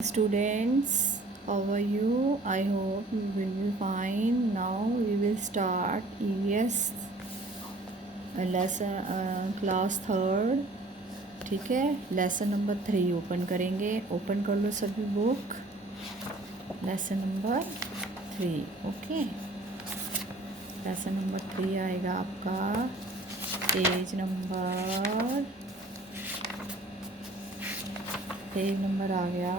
Students, how are you? I hope you will be fine. Now we will start EVS lesson class third. ठीक है, lesson number 3 open करेंगे. Open कर लो सभी book. Lesson number 3. Okay, lesson number 3 आएगा आपका page number आ गया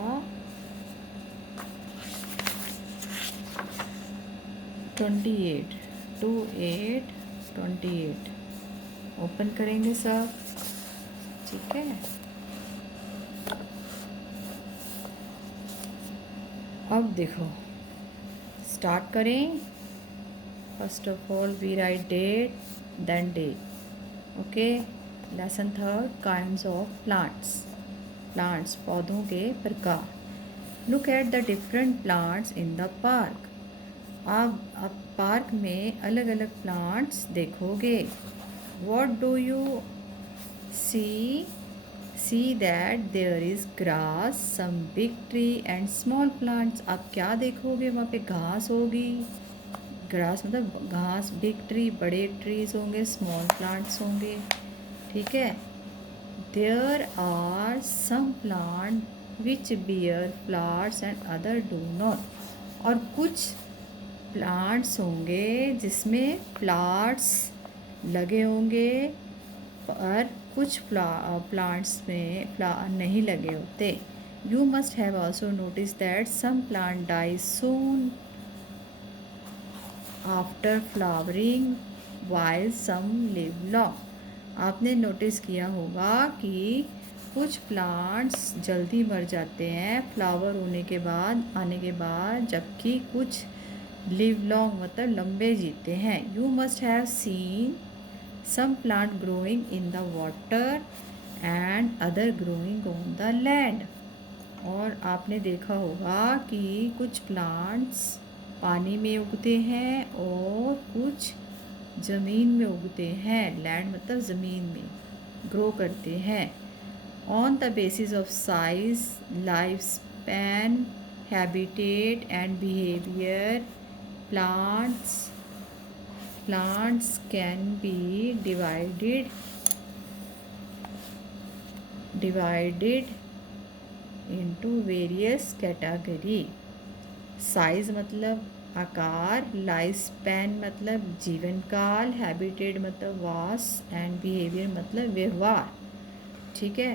28. 28. Open करेंगे सब. ठीक है, अब देखो स्टार्ट करें. First of all we write date then day. Okay, lesson third kinds of plants पौधों के प्रकार. Look at the different plants in the park. आप पार्क में अलग अलग प्लांट्स देखोगे. What do you see that there is grass, some big tree and small plants. आप क्या देखोगे? वहाँ पे घास होगी. ग्रास मतलब घास, बिग ट्री बड़े ट्रीज होंगे, स्मॉल प्लांट्स होंगे. ठीक है. There are some plant which bear flowers and other do not. और कुछ प्लांट्स होंगे जिसमें फ्लावर्स लगे होंगे, पर कुछ प्लांट्स में फ्लावर नहीं लगे होते. You must have also notice that some plant die soon after flowering while some live long. आपने नोटिस किया होगा कि कुछ प्लांट्स जल्दी मर जाते हैं फ्लावर होने के बाद, आने के बाद, जबकि कुछ लिव लॉन्ग मतलब लंबे जीते हैं. You must have seen some plant growing in the water and other growing on the land. और आपने देखा होगा कि कुछ प्लांट्स पानी में उगते हैं और कुछ ज़मीन में उगते हैं. लैंड मतलब ज़मीन में ग्रो करते हैं. On the basis of size, life span, habitat and behaviour, plants can be divided into various category. Size मतलब आकार, लाइफ स्पैन मतलब जीवन काल, हैबिटेट मतलब वास, एंड बिहेवियर मतलब व्यवहार. ठीक है.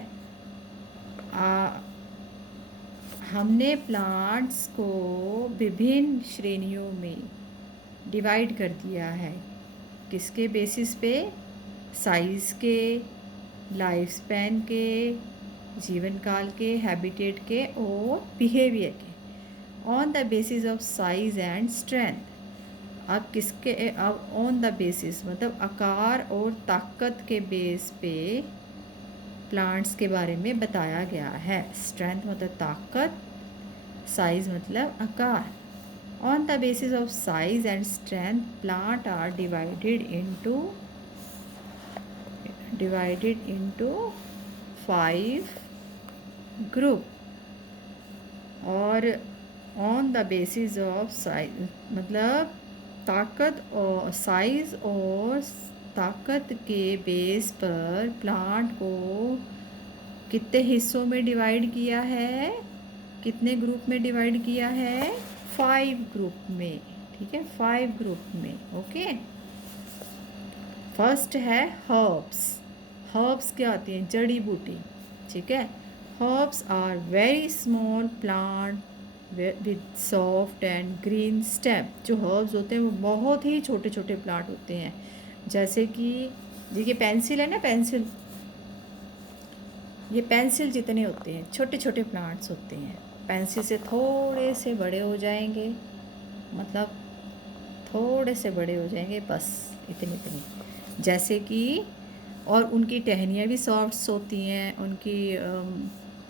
हमने प्लांट्स को विभिन्न श्रेणियों में डिवाइड कर दिया है. किसके बेसिस पे? साइज़ के, लाइफ स्पैन के, जीवन काल के, हैबिटेट के और बिहेवियर के. On the basis of size and strength. अब ऑन द बेसिस मतलब आकार और ताकत के बेस पे प्लांट्स के बारे में बताया गया है. स्ट्रेंथ मतलब ताकत, साइज मतलब आकार. On the basis of size and strength plant are divided into 5 group. और on the basis of size मतलब ताकत और साइज़ और ताकत के बेस पर प्लांट को कितने हिस्सों में डिवाइड किया है, कितने ग्रुप में डिवाइड किया है? 5 ग्रुप में. ठीक है, 5 ग्रुप में. ओके. फर्स्ट है हर्ब्स क्या होती हैं? जड़ी बूटी. ठीक है. Herbs are very small plant with soft and green stem. जो हर्ब्स होते हैं वो बहुत ही छोटे छोटे प्लांट होते हैं. जैसे कि देखिए पेंसिल है ना, पेंसिल, ये पेंसिल जितने होते हैं छोटे छोटे प्लांट्स होते हैं. पेंसिल से थोड़े से बड़े हो जाएंगे, मतलब थोड़े से बड़े हो जाएंगे, बस इतनी. जैसे कि और उनकी टहनियाँ भी सॉफ्ट्स होती हैं, उनकी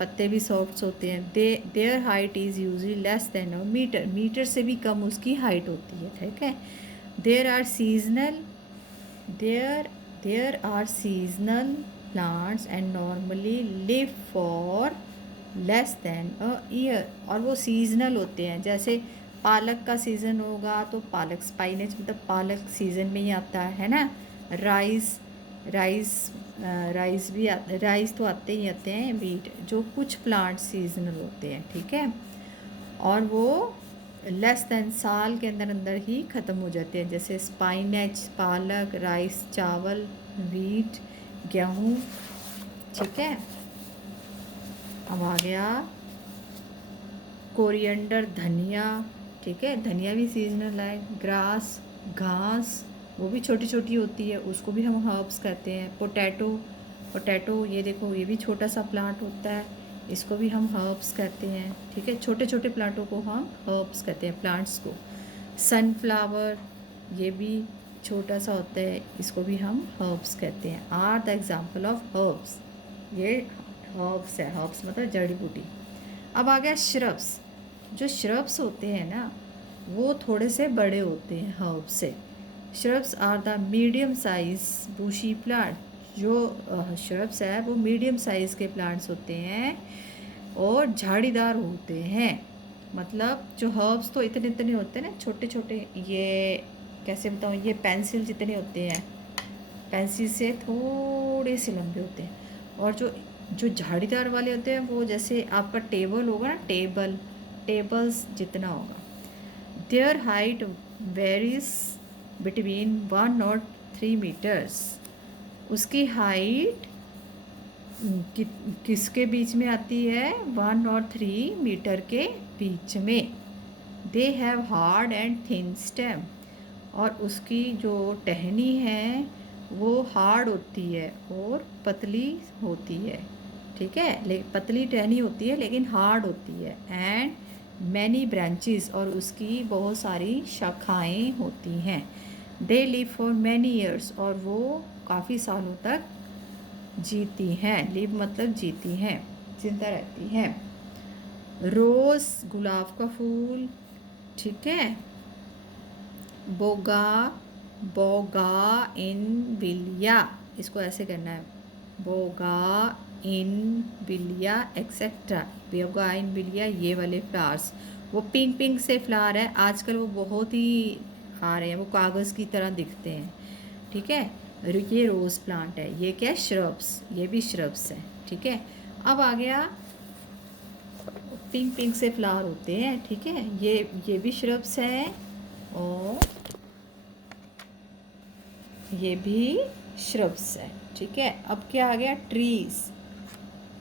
पत्ते भी सॉफ्ट्स होते हैं. Their height is usually less than a meter से भी कम उसकी हाइट होती है. ठीक है. There are seasonal plants and normally live for less than a year, और वो सीजनल होते हैं। जैसे पालक का सीज़न होगा तो पालक, स्पाइनेच मतलब पालक सीज़न में ही आता है ना। राइस, राइस राइस भी राइस तो आते ही आते हैं। वीट, जो कुछ प्लांट सीजनल होते हैं, ठीक है, और वो लेस देन साल के अंदर अंदर ही ख़त्म हो जाते हैं। जैसे स्पाइनेच, पालक, राइस, चावल, वीट, गेहूँ, ठीक है। अब आ गया कोरिएंडर, धनिया, ठीक है, धनिया भी सीजनल है। ग्रास, घास, वो भी छोटी छोटी होती है, उसको भी हम हर्ब्स कहते हैं। पोटैटो, पोटैटो ये देखो, ये भी छोटा सा प्लांट होता है, इसको भी हम हर्ब्स कहते हैं, ठीक है। छोटे छोटे प्लांटों को हम हर्ब्स कहते हैं, प्लांट्स को। सनफ्लावर, ये भी छोटा सा होता है, इसको भी हम हर्ब्स कहते हैं। Are the example of herbs, ये हर्ब्स है, हर्ब्स मतलब जड़ी बूटी। अब आ गया श्रब्स। जो श्रब्स होते हैं ना, वो थोड़े से बड़े होते हैं हर्ब से। Shrubs are the medium size bushy plant. जो श्रब्स है वो मीडियम साइज़ के प्लांट्स होते हैं और झाड़ीदार होते हैं। मतलब जो हर्ब्स तो इतने इतने होते हैं ना, छोटे छोटे, ये कैसे बताऊँ, ये पेंसिल जितने होते हैं, पेंसिल से थोड़े से लंबे होते हैं। और जो जो झाड़ीदार वाले होते हैं वो जैसे आपका टेबल होगा ना, टेबल्स जितना होगा। देयर हाइट वेरीज बिटवीन 1 और 3 मीटर्स। उसकी हाइट किसके बीच में आती है? 1 और 3 मीटर के बीच में। They have hard and thin stem. और उसकी जो टहनी है वो हार्ड होती है और पतली होती है, ठीक है। पतली टहनी होती है लेकिन हार्ड होती है। एंड मैनी ब्रांचेस, और उसकी बहुत सारी शाखाएं होती हैं। They live for many years, और वो काफ़ी सालों तक जीती हैं। लिव मतलब जीती हैं, जिंदा रहती हैं। रोज़, गुलाब का फूल, ठीक है। बोगा, बोगा इन बिलिया, इसको ऐसे करना है, बोगा इन बिलिया एक्सेट्रा। बोगा इन बिलिया, ये वाले फ्लावर्स, वो पिंक पिंक से फ्लावर है, आजकल वो बहुत ही आ रहे हैं, वो कागज़ की तरह दिखते हैं, ठीक है। ये रोज़ प्लांट है, ये क्या है? श्रब्स, ये भी श्रब्स है, ठीक है। अब आ गया पिंक पिंक से फ्लावर होते हैं, ठीक है, ये भी श्रब्स है, और ये भी श्रब्स है, ठीक है। अब क्या आ गया? Trees.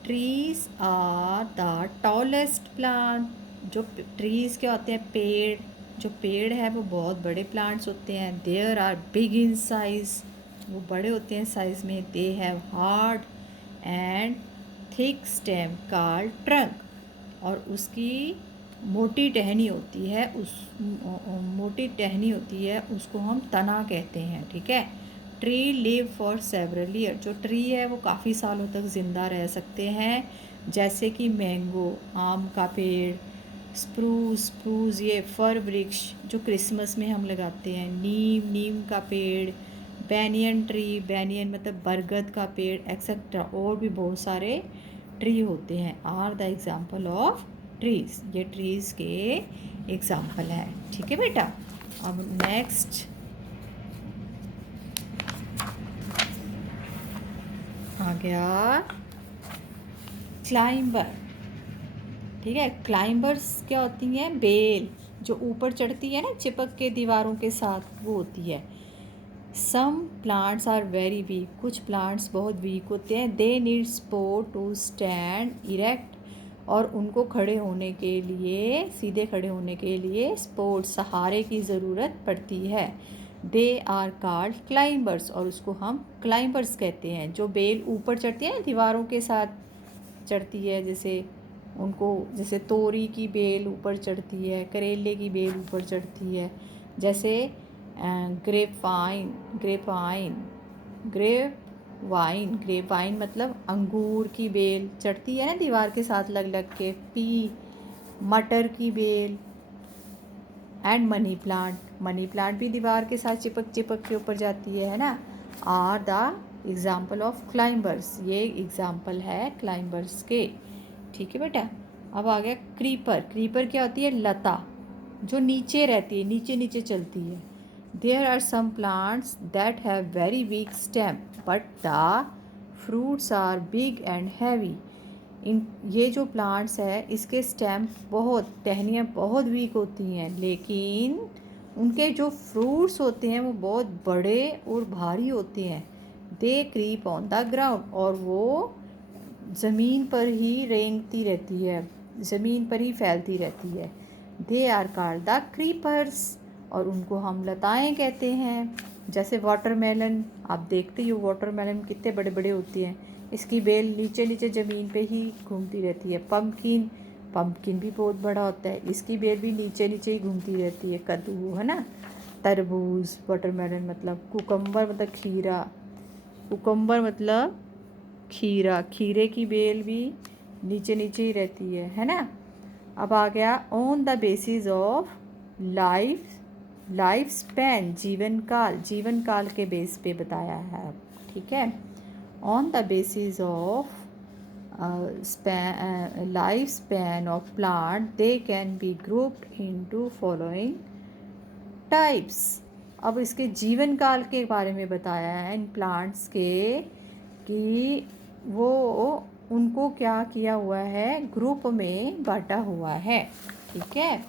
Trees are the tallest plant. जो ट्रीज क्या होते हैं? पेड़। जो पेड़ है वो बहुत बड़े प्लांट्स होते हैं। There are big in size, वो बड़े होते हैं साइज में। They have hard and thick stem called trunk, और उसकी मोटी टहनी होती है, मोटी टहनी होती है, उसको हम तना कहते हैं, ठीक है। Tree live for several year. जो ट्री है वो काफ़ी सालों तक ज़िंदा रह सकते हैं, जैसे कि मैंगो, आम का पेड़, स्प्रूस ये फर वृक्ष जो क्रिसमस में हम लगाते हैं, नीम का पेड़, बैनियन ट्री, बैनियन मतलब बरगद का पेड़, एक्सेट्रा, और भी बहुत सारे ट्री होते हैं। Are the example of trees, ये ट्रीज के एग्जाम्पल है, ठीक है बेटा। अब नेक्स्ट आ गया क्लाइंबर, ठीक है। क्लाइंबर्स क्या होती हैं? बेल, जो ऊपर चढ़ती है ना चिपक के दीवारों के साथ, वो होती है। Some plants are very weak, कुछ प्लांट्स बहुत वीक होते हैं। They need support to stand erect, और उनको खड़े होने के लिए, सीधे खड़े होने के लिए सपोर्ट, सहारे की ज़रूरत पड़ती है। दे आर कॉल्ड क्लाइंबर्स, और उसको हम क्लाइंबर्स कहते हैं। जो बेल ऊपर चढ़ती है ना दीवारों के साथ चढ़ती है, जैसे उनको, जैसे तोरी की बेल ऊपर चढ़ती है, करेले की बेल ऊपर चढ़ती है, जैसे ग्रेप वाइन मतलब अंगूर की बेल चढ़ती है ना दीवार के साथ लग लग के। मटर की बेल। एंड मनी प्लांट भी दीवार के साथ चिपक के ऊपर जाती है ना। Are the example of climbers, ये एग्जाम्पल है क्लाइंबर्स के, ठीक है बेटा। अब आ गया क्रीपर। क्रीपर क्या होती है? लता, जो नीचे रहती है, नीचे नीचे चलती है। There are some plants that have very weak stem but the fruits are big and heavy. इन ये जो प्लांट्स है इसके स्टेम बहुत, टहनियाँ बहुत वीक होती हैं, लेकिन उनके जो फ्रूट्स होते हैं वो बहुत बड़े और भारी होते हैं। दे क्रीप ऑन द ग्राउंड, और वो ज़मीन पर ही रेंगती रहती है, ज़मीन पर ही फैलती रहती है। They are called the creepers, और उनको हम लताएं कहते हैं। जैसे वाटरमेलन, आप देखते ही हो वाटरमेलन कितने बड़े बड़े होते हैं, इसकी बेल नीचे नीचे ज़मीन पे ही घूमती रहती है। पम्पकिन, पम्पकिन भी बहुत बड़ा होता है, इसकी बेल भी नीचे नीचे ही घूमती रहती है। कद्दू है ना। तरबूज, वाटरमेलन मतलब कुकम्बर मतलब खीरा, कुकम्बर मतलब खीरा, खीरे की बेल भी नीचे नीचे ही रहती है ना। अब आ गया on the basis of life span, जीवन काल, जीवन काल के बेस पे बताया है। ठीक है। On the basis of life span of plant they can be grouped into following types. अब इसके जीवन काल के बारे में बताया है इन प्लांट्स के, कि वो उनको क्या किया हुआ है, ग्रुप में बांटा हुआ है। ठीक है।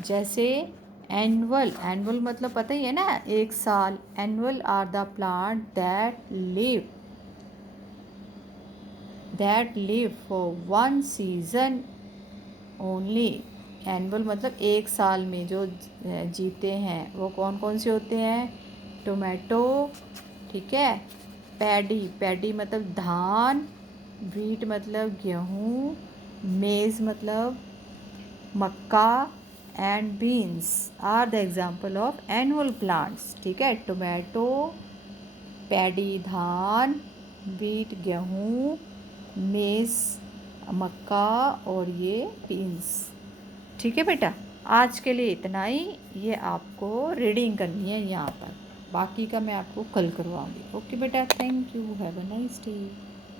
जैसे एनुअल, एनुअल मतलब पता ही है ना, एक साल। Annual are the plant that live for one season only. Annual मतलब एक साल में जो जीते हैं वो कौन कौन से होते हैं? टोमेटो, ठीक है। पैडी, पैडी मतलब धान। व्हीट मतलब गेहूँ। मेज़ मतलब मक्का। And beans are the example of annual plants. ठीक है। टोमेटो, पैडी धान, व्हीट गेहूँ, मेज़ मक्का, और ये बीन्स। ठीक है बेटा। आज के लिए इतना ही। ये आपको रीडिंग करनी है यहाँ तक, बाकी का मैं आपको कल करवाऊँगी। ओके बेटा, thank you, have a nice day.